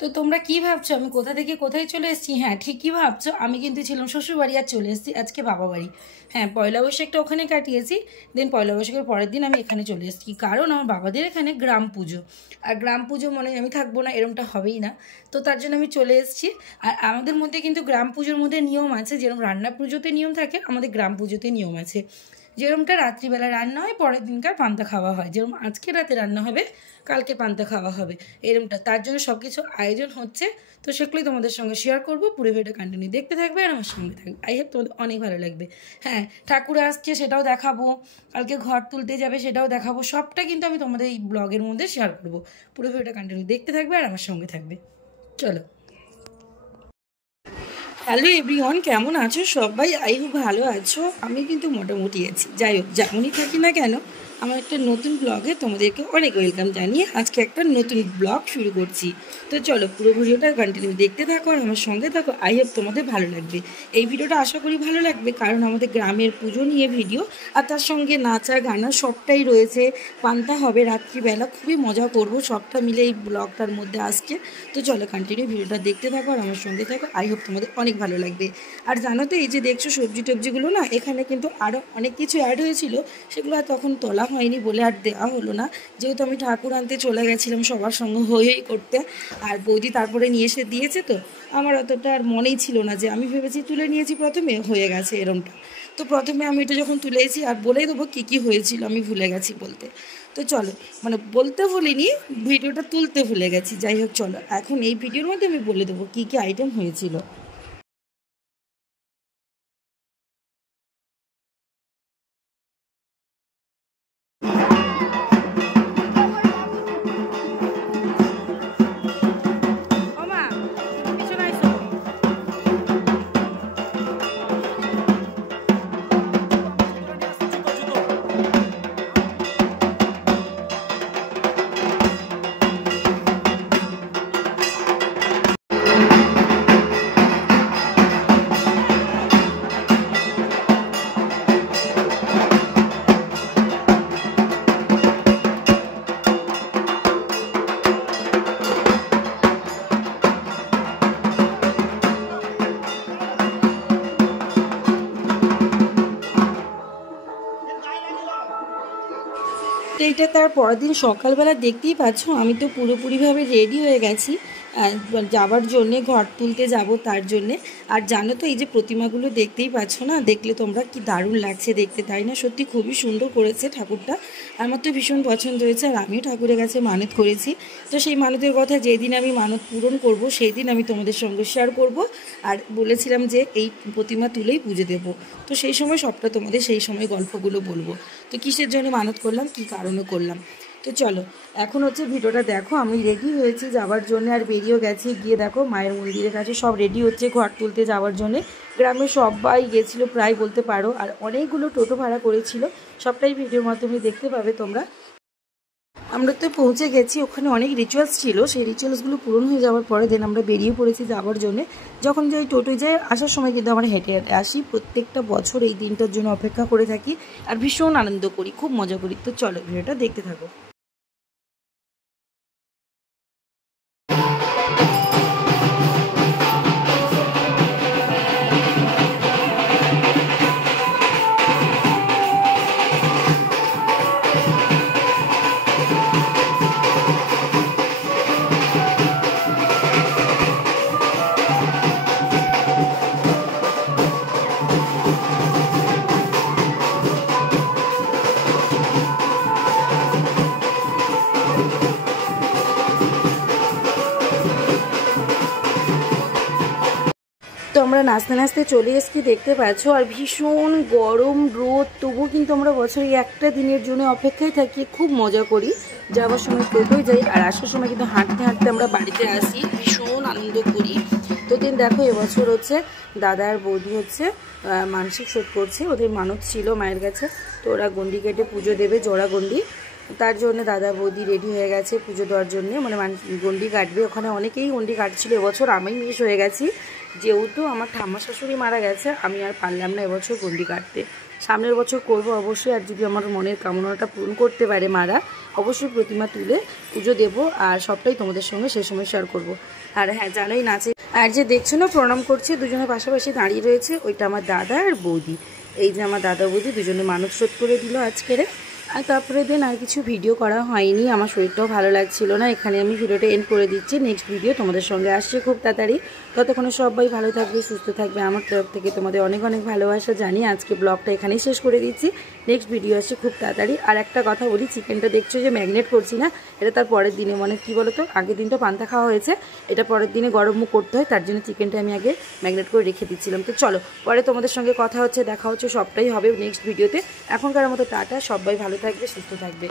তো তোমরা কি ভাবছো আমি কোথা থেকে কোথায় চলে এসেছি? হ্যাঁ, ঠিকই ভাবছো, আমি কিন্তু ছিলাম শ্বশুরবাড়ি আর চলে এসেছি আজকে বাবা বাড়ি। হ্যাঁ, পয়লা বৈশাখটা ওখানে কাটিয়েছি, দেন পয়লা বৈশাখের পরের দিন আমি এখানে চলে এসেছি, কারণ আমার বাবাদের এখানে গ্রাম পুজো। আর গ্রাম পুজো মানে আমি থাকবো না এরমটা হবেই না, তো তার জন্য আমি চলে এসেছি। আর আমাদের মধ্যে কিন্তু গ্রাম পুজোর মধ্যে নিয়ম আছে, যেরকম রান্না পুজোতে নিয়ম থাকে আমাদের গ্রাম পুজোতে নিয়ম আছে। যেরকমটা রাত্রিবেলা রান্না হয় পরের দিনকার পান্তা খাওয়া হয়, যেরকম আজকে রাতে রান্না হবে কালকে পান্তা খাওয়া হবে, এরকমটা তার জন্য সব কিছু আয়োজন হচ্ছে। তো সেগুলোই তোমাদের সঙ্গে শেয়ার করবো, পুরো ভিডিওটা কন্টিনিউ দেখতে থাকবে আর আমার সঙ্গে থাকবে, আই হোপ তোমাদের অনেক ভালো লাগবে। হ্যাঁ, ঠাকুর আসছে সেটাও দেখাবো, কালকে ঘর তুলতে যাবে সেটাও দেখাবো, সবটা কিন্তু আমি তোমাদের এই ব্লগের মধ্যে শেয়ার করবো। পুরো ভিডিওটা কন্টিনিউ দেখতে থাকবে আর আমার সঙ্গে থাকবে, চলো। হ্যালো এভরিওয়ান, কেমন আছো সবাই? আই হোপ ভালো আছো। আমি কিন্তু মোটামুটি আছি, যাই হোক যেমনই থাকি না কেন, আমার একটা নতুন ব্লগে তোমাদেরকে অনেক ওয়েলকাম জানিয়ে আজকে একটা নতুন ব্লগ শুরু করছি। তো চলো পুরো ভিডিওটা কন্টিনিউ দেখতে থাকো আর আমার সঙ্গে থাকো, আই হোপ তোমাদের ভালো লাগবে। এই ভিডিওটা আশা করি ভালো লাগবে, কারণ আমাদের গ্রামের পুজো নিয়ে ভিডিও, আর তার সঙ্গে নাচা গানা সবটাই রয়েছে। পান্তা হবে রাত্রিবেলা, খুবই মজা করবো, সবটা মিলে এই ব্লগটার মধ্যে আসছে। তো চলো কন্টিনিউ ভিডিওটা দেখতে থাকো আর আমার সঙ্গে থাকো, আই হোপ তোমাদের অনেক ভালো লাগবে। আর জানো তো, এই যে দেখছো সবজি টবজিগুলো না, এখানে কিন্তু আরও অনেক কিছু অ্যাড হয়েছিল, সেগুলো আর তখন তোলা হয়নি বলে আর দেওয়া হলো না, যেহেতু আমি ঠাকুর আনতে চলে গেছিলাম সবার সঙ্গে হয়েই করতে। আর বৌদি তারপরে নিয়ে এসে দিয়েছে, তো আমার অতটা আর মনেই ছিল না, যে আমি ভেবেছি তুলে নিয়েছি প্রথমে হয়ে গেছে এরমটা। তো প্রথমে আমি এটা যখন তুলেছি আর বলেই দেবো কী কী হয়েছিল, আমি ভুলে গেছি বলতে। তো চলো, মানে বলতে ভুলিনি, ভিডিওটা তুলতে ভুলে গেছি। যাই হোক চলো, এখন এই ভিডিওর মধ্যে আমি বলে দেবো কী কী আইটেম হয়েছিল। এইটা তার পরের দিন সকালবেলা দেখতেই পাচ্ছ, আমি তো পুরোপুরিভাবে রেডি হয়ে গেছি যাবার জন্যে, ঘর তুলতে যাব তার জন্যে। আর জানো তো, এই যে প্রতিমাগুলো দেখতেই পাচ্ছ না, দেখলে তোমরা কি দারুণ লাগছে দেখতে, তাই না? সত্যি খুবই সুন্দর করেছে ঠাকুরটা, আমার তো ভীষণ পছন্দ হয়েছে। আর আমিও ঠাকুরের কাছে মানত করেছি, তো সেই মানতের কথা যেদিন আমি মানত পূরণ করব সেই দিন আমি তোমাদের সঙ্গে শেয়ার করব। আর বলেছিলাম যে এই প্রতিমা তুলেই পুজো দেবো, তো সেই সময় সবটা তোমাদের সেই সময় গল্পগুলো বলবো, তো কিসের জন্য মানত করলাম, কী কারণে করলাম। তো চলো এখন হচ্ছে ভিডিওটা দেখো, আমি রেডি হয়েছি যাওয়ার জন্য, আর বেরিয়েও গেছি। গিয়ে দেখো মায়ের মন্দিরের কাছে সব রেডি হচ্ছে ঘর তুলতে যাওয়ার জন্যে। গ্রামে সবাই গেছিলো প্রায় বলতে পারো, আর অনেকগুলো টোটো ভাড়া করেছিল, সবটাই ভিডিওর মাধ্যমে দেখতে পাবে তোমরা। আমরা তো পৌঁছে গেছি, ওখানে অনেক রিচুয়ালস ছিল, সেই রিচুয়ালসগুলো পূরণ হয়ে যাওয়ার পরে দেন আমরা বেরিয়ে পড়েছি যাওয়ার জন্য। যখন যাই টোটোয় যাই, আসার সময় কিন্তু আমরা হেঁটে হেঁটে আসি, প্রত্যেকটা বছর এই দিনটার জন্য অপেক্ষা করে থাকি আর ভীষণ আনন্দ করি, খুব মজা করি। তো চলো ভিডিওটা দেখতে থাকো। তো আমরা নাচতে নাচতে চলে এসেছি দেখতে পাচ্ছ, আর ভীষণ গরম রোদ, তবুও কিন্তু আমরা বছরে একটা দিনের জন্য অপেক্ষায় থাকি, খুব মজা করি। যাওয়ার সময় টোটোয় যাই আর আসার সময় কিন্তু হাঁটতে হাঁটতে আমরা বাড়িতে আসি, ভীষণ আনন্দ করি। তো দিন দেখো, এবছর হচ্ছে দাদা আর বৌদি হচ্ছে মানসিক শোধ করছে, ওদের মানত ছিল মায়ের কাছে, তো ওরা গন্ডি কেটে পুজো দেবে, জোড়া গন্ডি। তার জন্য দাদা বৌদি রেডি হয়ে গেছে পুজো দেওয়ার জন্য, মানে গন্ডি কাটবে। ওখানে অনেকেই গন্ডি কাটছিল, এবছর আমি মিস হয়ে গেছি, যেহেতু আমার ঠাম্মা শাশুড়ি মারা গেছে, আমি আর পারলাম না এবছর গন্ডি কাটতে। সামনের বছর করব অবশ্যই, আর যদি আমার মনের কামনাটা পূরণ করতে পারে মারা, অবশ্যই প্রতিমা তুলে পুজো দেবো, আর সবটাই তোমাদের সঙ্গে সে সময় শেয়ার করবো। আর হ্যাঁ, জানাই নাচে আর যে দেখছো না প্রণাম করছে, দুজনের পাশাপাশি দাঁড়িয়ে রয়েছে, ওইটা আমার দাদা আর বৌদি। এই যে আমার দাদা বৌদি দুজনে মানত শোধ করে দিল আজকের। আর তারপরে দিন আর কিছু ভিডিও করা হয়নি, আমার শরীরটাও ভালো লাগছিল না। এখানে আমি ভিডিওটা এন্ড করে দিচ্ছি। নেক্সট ভিডিও তোমাদের সঙ্গে আসছে খুব তাড়াতাড়ি। ততক্ষণে সবাই ভালো থাকবে, সুস্থ থাকবে। আমার তরফ থেকে তোমাদের অনেক অনেক ভালোবাসা জানি। আজকে ব্লগটা এখানেই শেষ করে দিচ্ছি। নেক্সট ভিডিও আসছে খুব তাড়াতাড়ি। আর একটা কথা বলি, চিকেনটা দেখছো যে ম্যাগনেট করছি না, এটা তার পরের দিনে, মানে কি বলো তো, আগের দিন তো পান্তা খাওয়া হয়েছে, এটা পরের দিনে গরম মুখ করতে হয়, তার জন্য চিকেনটা আমি আগে ম্যাগনেট করে রেখে দিচ্ছিলাম। তো চলো, পরে তোমাদের সঙ্গে কথা হচ্ছে, দেখা হচ্ছে, সবটাই হবে নেক্সট ভিডিওতে। এখনকার মতো টাটা, সবাই ভালো থাকবে, সুস্থ থাকবে।